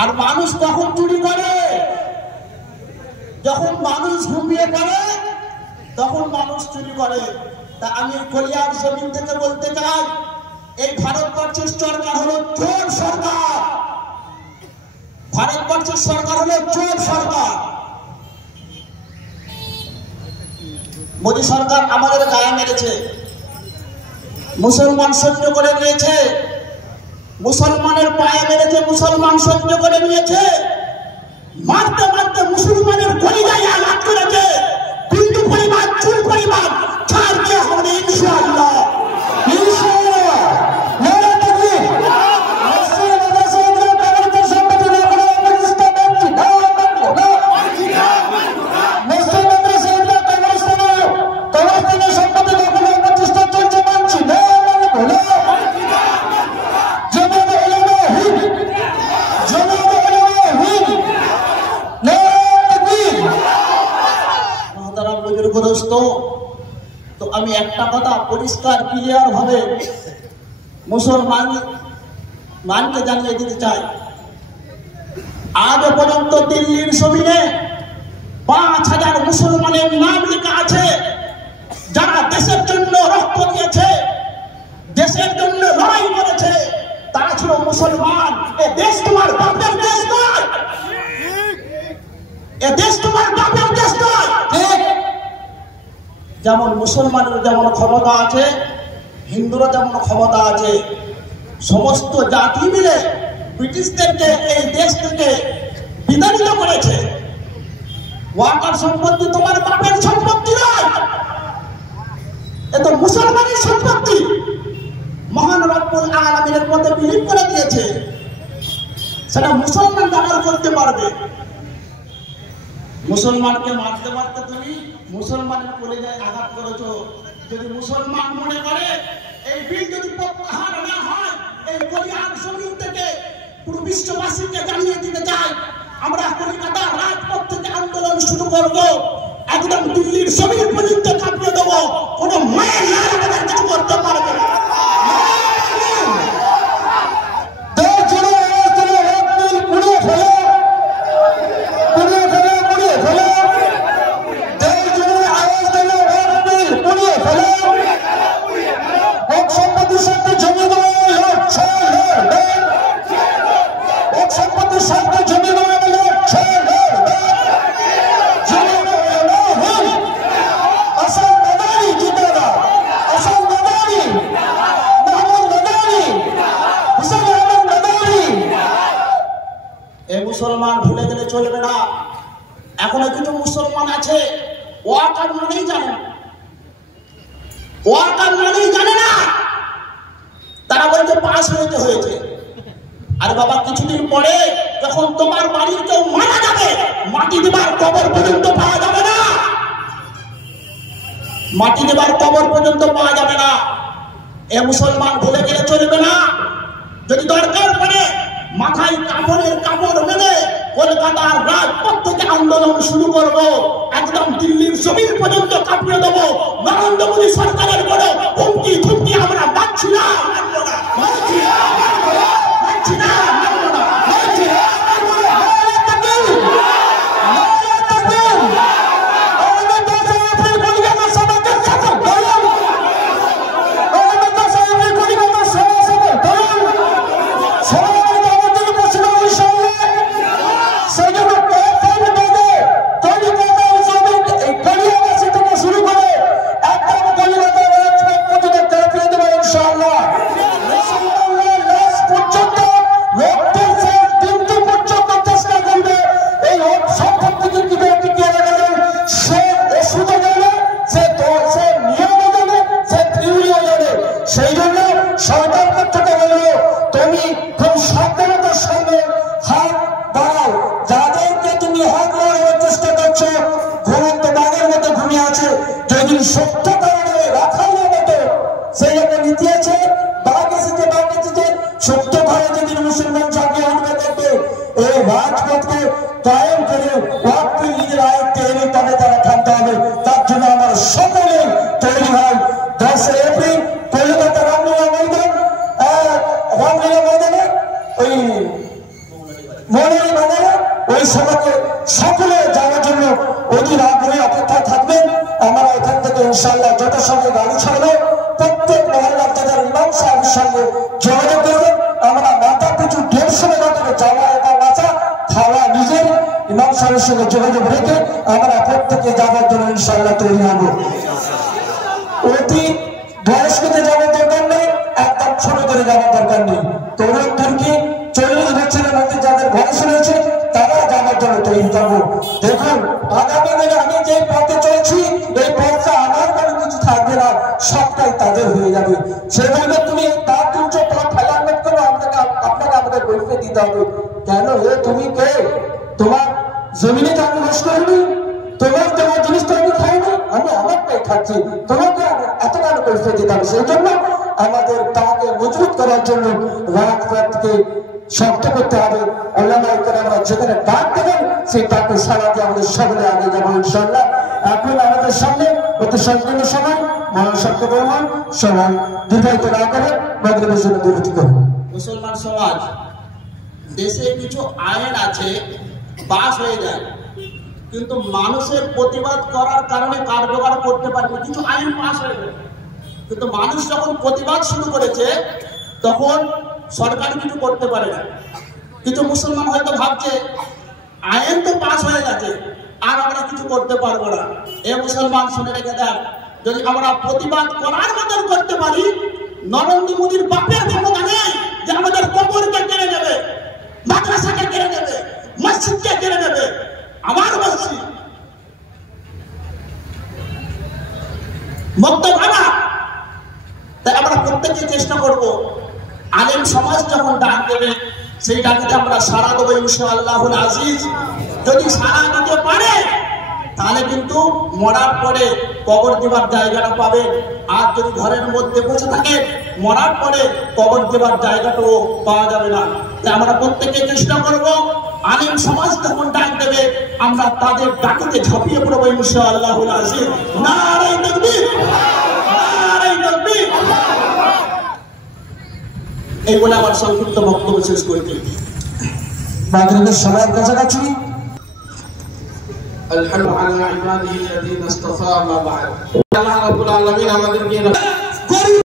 আর মানুষ কখন চুরি করে? যখন মানুষ ঘুমিয়ে পড়ে তখন মানুষ চুরি করে। তা আমি কলিয়ার জমিন থেকে বলতে চাই, এই ভারতবর্ষের সরকার হলো চোর সরকার। ভারতবর্ষের সরকার হলো চোর সরকার। মোদী সরকার আমাদের গায়ে মেরেছে, মুসলমান সহ্য করে নিয়েছে, মুসলমানের পায়ে মেরেছে, মুসলমান সহ্য করে নিয়েছে, মারতে মারতে মুসলমানের গলিগায় আঘাত করেছে। হিন্দু পরিবার, চুর পরিবার ছাড় দিয়ে হবে ইনশাআল্লাহ, ইনশাআল্লাহ। তো আমি একটা কথা পরিষ্কার ক্লিয়ার ভাবে মুসলমানকে জানিয়ে দিতে চাই, আজ পর্যন্ত দিল্লির জমিনে ৫,০০০ মুসলমানের নাম লেখা আছে, যারা দেশের জন্য রক্ত দিয়েছে, দেশের জন্য লড়াই করেছে, তারা ছিল মুসলমান। এ দেশ তোমার বাপের দেশ নয়, এ দেশ তোমার বাপের দেশ নয়। যেমন মুসলমানের যেমন ক্ষমতা আছে, হিন্দুরা যেমন ক্ষমতা আছে, সমস্ত জাতি মিলে ব্রিটিশদেরকে এই দেশ থেকে বিতাড়িত করেছে। ওয়াকার সম্পত্তি তোমার বাপের সম্পত্তি নয়, এ তো মুসলমানের সম্পত্তি। মহান রব্বুল আলামিনের মধ্যে বিলীন করে দিয়েছে, সেটা মুসলমান ব্যবহার করতে পারবে। মুসলমানকে মারতে মারতে তুমি মুসলমানের কলিজায় আঘাত করেছো। যদি মুসলমান মনে করে এই বিল যদি প্রত্যাহার না হয়, এই কলিয়ার জমিন থেকে পুরো বিশ্ববাসীকে জানিয়ে দিতে চাই, আমরা কলকাতার রাজপথ থেকে আন্দোলন শুরু করব, একদম দিল্লির জমিন পর্যন্ত কাঁপিয়ে দেবো। কোনো মায়ের লাল আমাদের কিছু করতে পারবে না। মুসলমান ভুলে গেলে চলবে না। এখনো কিছু মুসলমান আছে ওয়াকার মানেই জানে না, ওয়াকার মানেই জানে না। তারা বলছে পাস হয়েছে। আরে বাবা, কিছুদিন পরে যখন তোমার বাড়ির কেউ মারা যাবে, মাটি দেবার কবর পর্যন্ত পাওয়া যাবে না, মাটি দেবার কবর পর্যন্ত পাওয়া যাবে না। এ মুসলমান ভুলে গেলে চলবে না। যদি দরকার পড়ে মাথায় কাপড়ের কাপড় মেলে কলকাতার রাজপথ থেকে আন্দোলন শুরু করব, একদম দিল্লির জমিন পর্যন্ত কাঁপিয়ে দেবো। নরেন্দ্র মোদী সরকারের বড় হুমকি ধুমকি আমরা পাচ্ছি না, সত্য ঘরে যেদিন মুসলমান জাগিয়ে উঠবে দেখবে এই রাজপথকে কায়েম করে ওয়াকফে নিজের আয়ত্তে এনে তবে তারা থামতে হবে। তার জন্য আমার সকলে তৈরি হয়। 10 এপ্রিল কলকাতা রামলীলা ময়দানে ওই ওই সভাকে সকলে যাওয়ার জন্য অধীর আগ্রহে অপেক্ষায় থাকবেন। আমরা এখান থেকে ইনশাআল্লাহ যত সঙ্গে গাড়ি ছাড়বো প্রত্যেক মহল্লার যাদের ইমাম সাহেবের সঙ্গে যোগাযোগ করবেন। আমরা মাথা পিছু 150 টাকা করে যাওয়া এবং আসা খাওয়া নিজের ইমাম সাহেবের সঙ্গে যোগাযোগ রেখে আমরা প্রত্যেকে যাওয়ার জন্য ইনশাআল্লাহ তৈরি হবো। অতি বয়স্কদের যাওয়ার দরকার নেই, একদম ছোট করে যাওয়ার দরকার নেই। তরুণ তুর্কি 40 বছরের মধ্যে যাদের বয়স রয়েছে তারা যাওয়ার জন্য তৈরি করবো। দেখুন আগামী দিনে আমি যে পথে চলছি এই পথটা আমার কোনো কিছু থাকবে না, সবটাই তাদের হয়ে যাবে। সেভাবে তুমি তার তুলছ পথ ফেলানোর জন্য আপনাকে আমাদের পরীক্ষা দিতে হবে। কেন হে তুমি কে? তোমার জমিনে তো আমি বস করিনি, তোমার জিনিস তো আমি খাইনি, আমি আমারটাই খাচ্ছি, তোমাকে এত কেন পরীক্ষা দিতে হবে? সেই জন্য আমাদের তাকে মজবুত করার জন্য রাজপথকে শক্ত করতে হবে। ওলামায়ে কেরামরা যেখানে ডাক দেবেন সেই ডাকে সাড়া দিয়ে আমাদের সকলে আগে যাবো ইনশাআল্লাহ। এখন আমাদের সামনে অতি সংকীর্ণ সময় মহাসত্য বলমান সবাই দীর্ঘায়িত না করে মাগরিবের জন্য বিরতি করুন। মুসলমান সমাজ দেশে কিছু আইন আছে পাস হয়ে যায়, কিন্তু মানুষের প্রতিবাদ করার কারণে কার্যকর করতে পারবে। কিছু আইন পাস হয়ে যায়, কিন্তু মানুষ যখন প্রতিবাদ শুরু করেছে তখন সরকার কিছু করতে পারে না। কিন্তু মুসলমান হয়তো ভাবছে আইন তো পাস হয়ে গেছে আর আমরা কিছু করতে পারবো না। এ মুসলমান শুনে রেখে দেন, যদি আমরা প্রতিবাদ করার মতন করতে পারি, নরেন্দ্র মোদীর বাপের ক্ষমতা নেই যে আমাদের কবরকে কেড়ে নেবে, মাদ্রাসাকে কেড়ে নেবে, মসজিদকে কেড়ে নেবে। আমার মসজিদ মক্তব আমার, তাই আমরা প্রত্যেকে চেষ্টা করব আলেম সমাজ যখন ডাক দেবে সেই ডাকে আমরা সাড়া দেবো ইনশাআল্লাহুল আজিজ। যদি সাড়া দিতে পারে তাহলে কিন্তু মরার পরে কবর দেবার জায়গাটা পাবে, আর যদি ঘরের মধ্যে বসে থাকে মরার পরে কবর দেবার জায়গাটাও পাওয়া যাবে না। তাই আমরা প্রত্যেকে চেষ্টা করব আলেম সমাজ যখন ডাক দেবে আমরা তাদের ডাকিতে ঝাঁপিয়ে পড়বো ইনশাআল্লাহুল আজিজ। নারে তাকবীর, নারে তাকবীর। এই বলে আমার সংক্ষিপ্ত বক্তব্য শেষ করে দিই। মাগরিবের সময়ের কাছাকাছি। আলহামদুলিল্লাহ ইবাদিহি আল্লাযীনা ইসতাফা মা বা'দ। আল্লাহ রাব্বুল আলামিন আমাদেরকে